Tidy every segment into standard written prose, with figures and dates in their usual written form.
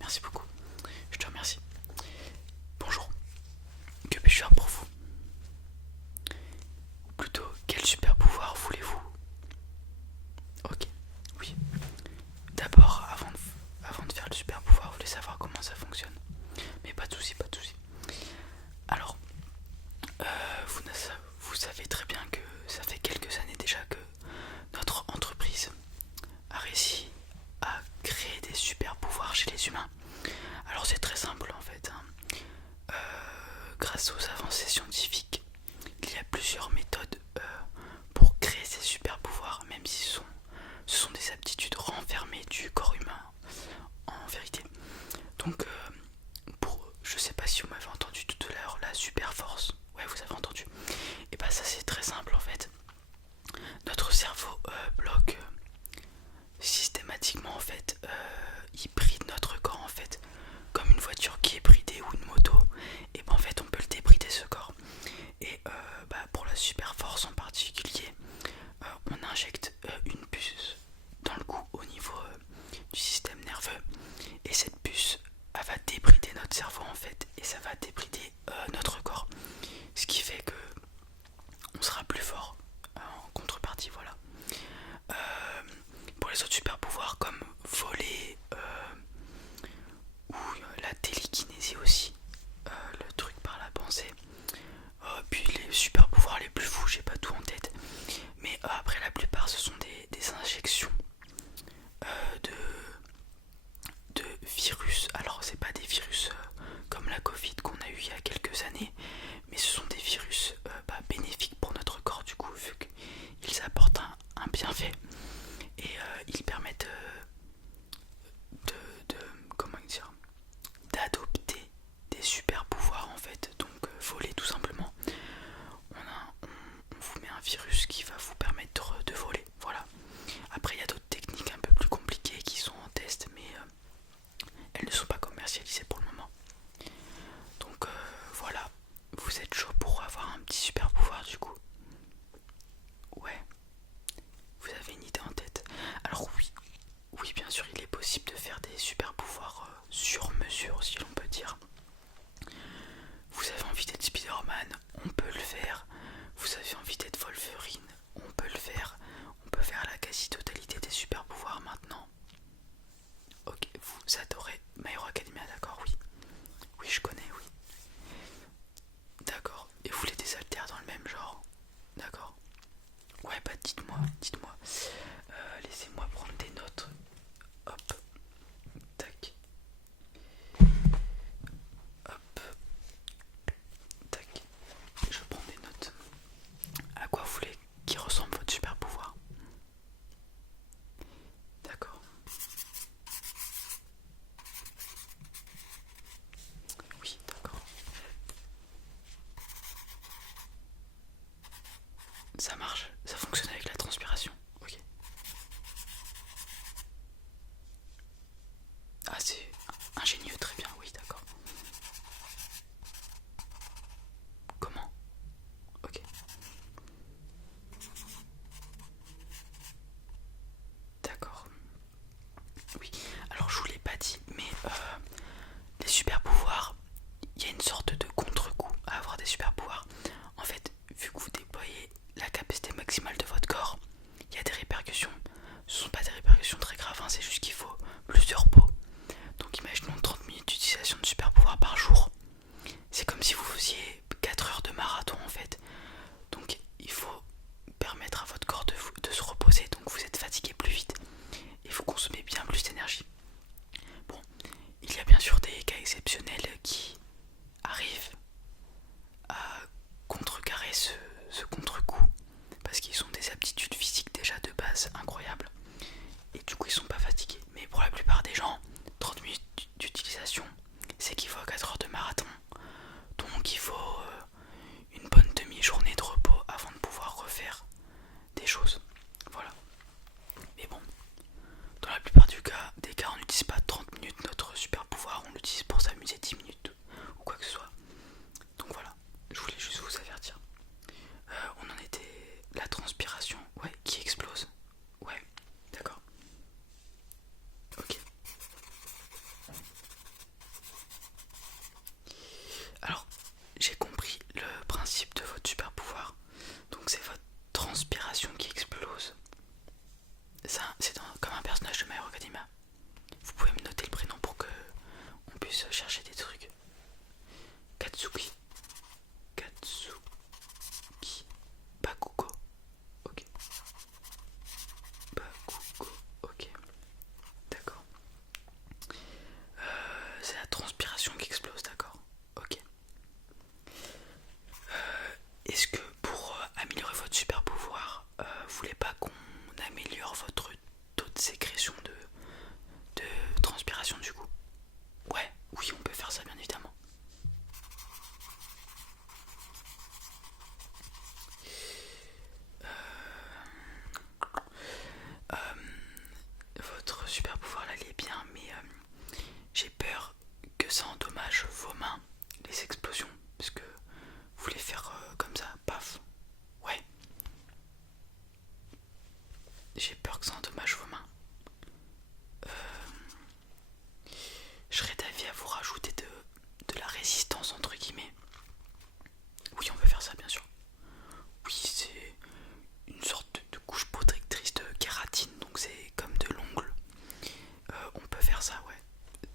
Merci beaucoup. Je te remercie. Bonjour. Que puis-je faire pour vous? Ou plutôt, quel super pouvoir voulez-vous? Ok, oui. D'abord, avant de faire le super pouvoir, vous voulez savoir comment ça fonctionne. Mais pas de soucis, pas de soucis. Alors, vous, vous savez très bien que ça fait quelques années déjà que notre entreprise a réussi à créer des super pouvoirs chez les humains. Alors c'est très simple en fait, hein. Grâce aux avancées scientifiques, il y a plusieurs méthodes pour créer ces super pouvoirs, même si ce sont des aptitudes renfermées du corps humain en vérité. Donc je sais pas si vous m'avez entendu tout à l'heure, la super force, ouais vous avez entendu, et bah ça c'est très simple en fait. Notre cerveau bloque systématiquement en fait, il bride notre corps en fait, comme une voiture qui est bridée ou une moto, et ben en fait on peut le débrider ce corps. Et pour la super force en particulier, on injecte une puce dans le cou au niveau du système nerveux, et cette puce elle va débrider notre cerveau en fait, et ça va débrider notre corps, ce qui fait que on sera plus fort en contrepartie, voilà. Pour les autres super pouvoirs comme voler ou la télékinésie aussi, le truc par la pensée, puis les super pouvoirs les plus fous, j'ai pas tout en tête, mais après la plupart ce sont des injections de virus. Alors c'est pas des virus comme la Covid qu'on a eu il y a quelques années, mais ce sont des virus bénéfiques pour notre corps du coup, vu qu'ils apportent un bienfait, et ils permettent de comment dire, d'adopter des super pouvoirs en fait, donc voler tout simplement. On vous met un virus qui va vous permettre de voler, voilà. Après il y a d'autres techniques un peu plus compliquées qui sont en test, mais elles ne sont pas commercialisées pour le moment. Donc voilà, vous êtes chaud pour avoir un petit super pouvoir du coup? Ouais, vous avez une idée en tête? Alors oui, oui bien sûr il est possible de faire des super pouvoirs sur mesure si l'on peut dire. Vous avez envie d'être Spider-Man, on peut le faire. Vous avez envie d'être Wolverine, on peut le faire. On peut faire la quasi-totalité des super pouvoirs maintenant. Ok, vous adorez My Hero Academia, d'accord, oui. Oui, je connais, oui. D'accord, et vous voulez des haltères dans le même genre? D'accord. Ouais, bah dites-moi, dites-moi. Laissez-moi prendre des notes. Hop, tac.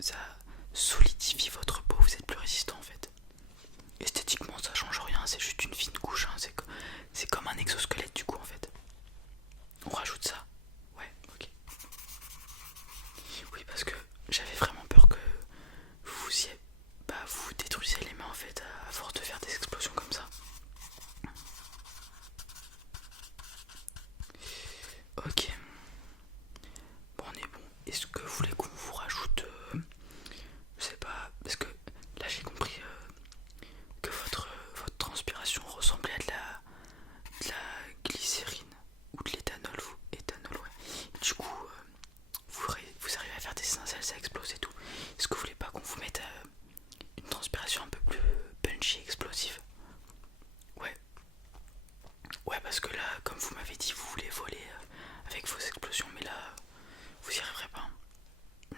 ça solidifie votre peau, vous êtes plus résistant en fait. Esthétiquement ça change rien, c'est juste une fine couche, hein. C'est comme un exosquelette du coup en fait. On rajoute ça. Ouais, ok. Oui, parce que j'avais vraiment peur que vous détruisez les mains en fait à force de faire des explosions comme ça. Ok. Bon, on est bon. Est-ce que vous voulez qu'on vous rajoute je sais pas, parce que là j'ai compris que votre transpiration ressemblait à de la glycérine ou de l'éthanol, éthanol, ouais. Du coup, vous arrivez à faire des étincelles, ça explose et tout. Est-ce que vous voulez pas qu'on vous mette une transpiration un peu plus punchy, explosive? Ouais. Ouais, parce que là, comme vous m'avez dit, vous voulez voler avec vos explosions, mais là, vous y arriverez pas.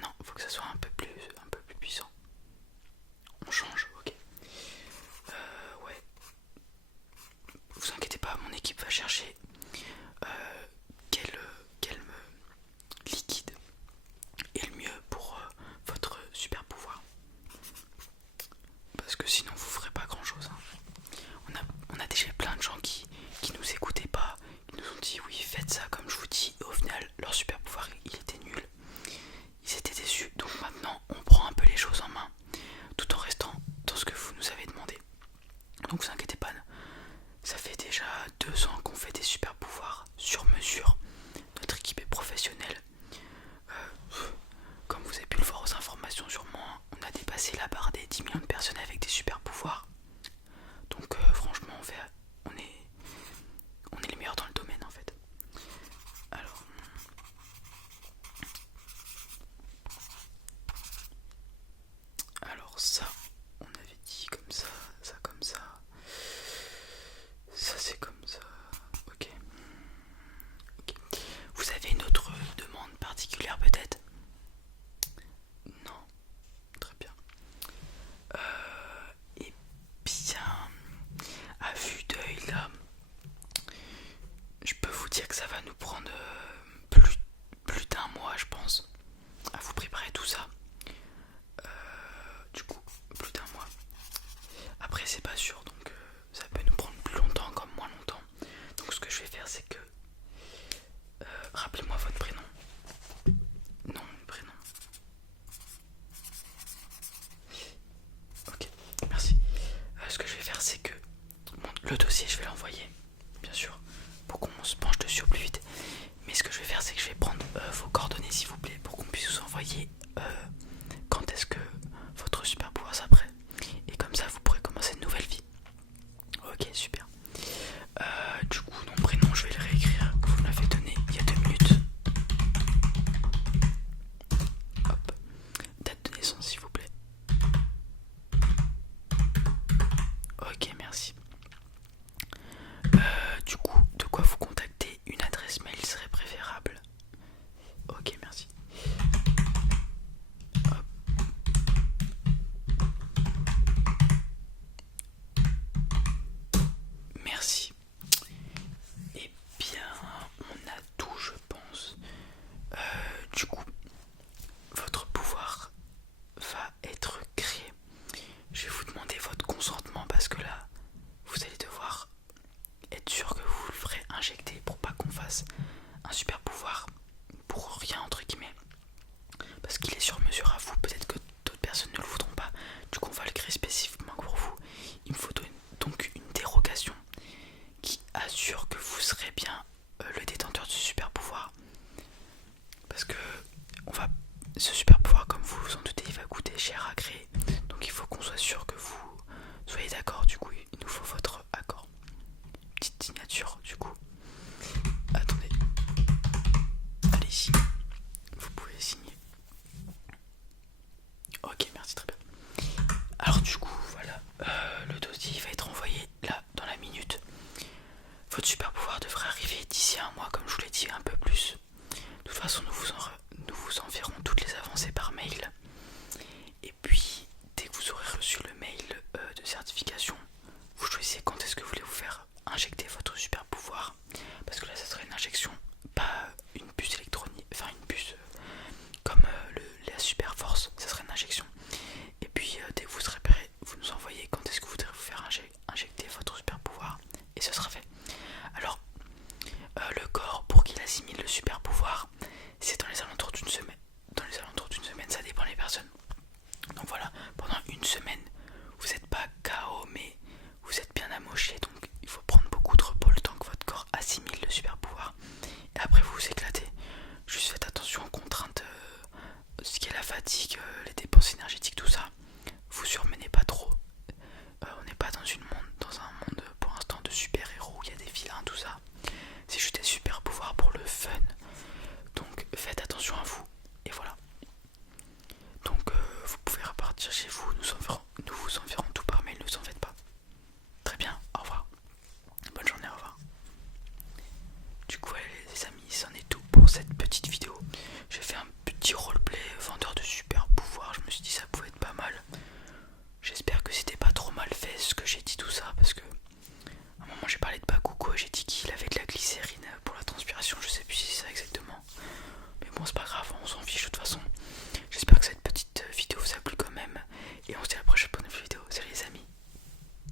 Non, faut que ça soit un peu plus puissant. On change, ok. Ouais. Vous inquiétez pas, mon équipe va chercher quel liquide est le mieux pour votre super pouvoir. Parce que sinon vous ferez pas grand chose, hein. On a déjà plein de gens qui nous écoutaient pas, qui nous ont dit oui faites ça comme je vous dis, et au final leur super pouvoir il était nul. Ils étaient déçus, donc maintenant on prend un peu les choses en main tout en restant dans ce que vous nous avez demandé. Donc vous inquiétez pas, ça fait déjà 2 ans qu'on fait des super pouvoirs sur mesure. Notre équipe est professionnelle. Comme vous avez pu le voir aux informations sur moi, on a dépassé la barre des 10 millions de personnes avec des super pouvoirs. Donc franchement on est les meilleurs dans le domaine en fait. Alors ça, on avait dit comme ça comme ça. Ça c'est comme ça. Ok. Ok. Vous avez une autre demande particulière peut-être? Non. Très bien. Et bien, à vue d'œil là, je peux vous dire que ça va nous prendre plus d'un mois je pense à vous préparer tout ça. Du coup, plus d'un mois. Après c'est pas sûr, donc ça peut nous prendre plus longtemps comme moins longtemps. Donc ce que je vais faire c'est que rappelez-moi votre prénom. Non, prénom. Ok, merci. Ce que je vais faire c'est que le dossier je vais l'envoyer, bien sûr, pour qu'on se penche dessus au plus vite. Mais ce que je vais faire c'est que je vais prendre vos coordonnées s'il vous plaît pour qu'on puisse vous envoyer quand est-ce que votre super pouvoir s'apprête. Et comme ça vous pourrez commencer une nouvelle vie. Ok, super. Du coup, mon prénom je vais le réécrire. Vous me l'avez donné il y a 2 minutes. Hop. Date de naissance s'il vous plaît. Ok, merci. Du coup, de quoi vous contacter? Une adresse mail serait préférable. Ok, merci. Hop. Merci. Eh bien, on a tout, je pense. Du coup, votre pouvoir va être créé. Je vais vous demander votre consentement parce que là, vous allez devoir être sûr que vous le ferez injecter pour pas qu'on fasse un super pouvoir pour rien entre guillemets. Parce qu'il est sur mesure à vous, peut-être que d'autres personnes ne le voudront pas. Du coup on va le créer spécifiquement pour vous. Il me faut donc une dérogation qui assure que vous serez bien le détenteur de ce super pouvoir. Parce que ce super pouvoir, comme vous vous en doutez, il va coûter cher à créer. Donc il faut qu'on soit sûr que vous soyez d'accord. Du coup il nous faut votre accord. Petite signature du coup. Attendez. Allez-y. Vous pouvez signer. Ok, merci, très bien. Alors du coup, voilà, le dossier va être envoyé là, dans la minute. Votre super pouvoir devrait arriver d'ici un mois, comme je vous l'ai dit, un peu plus. De toute façon, nous vous enverrons toutes les avancées par mail. Et puis, dès que vous aurez reçu le mail de certification, vous choisissez quand est-ce que vous voulez vous faire injecter votre super pouvoir. Parce que là, ça serait une injection, pas une puce électronique, enfin une puce comme la super force. Ça serait une Donc voilà, pendant une semaine, vous n'êtes pas KO, mais vous êtes bien amoché. Donc il faut prendre beaucoup de repos le temps que votre corps assimile le super pouvoir. Et après vous vous éclatez. Juste faites attention aux contraintes, ce qui est la fatigue, les dépenses énergétiques, tout ça. Vous surmenez pas trop. On n'est pas dans un monde pour l'instant de super-héros où il y a des vilains, tout ça. C'est juste des super pouvoirs pour le fun. Donc faites attention à vous. Et voilà.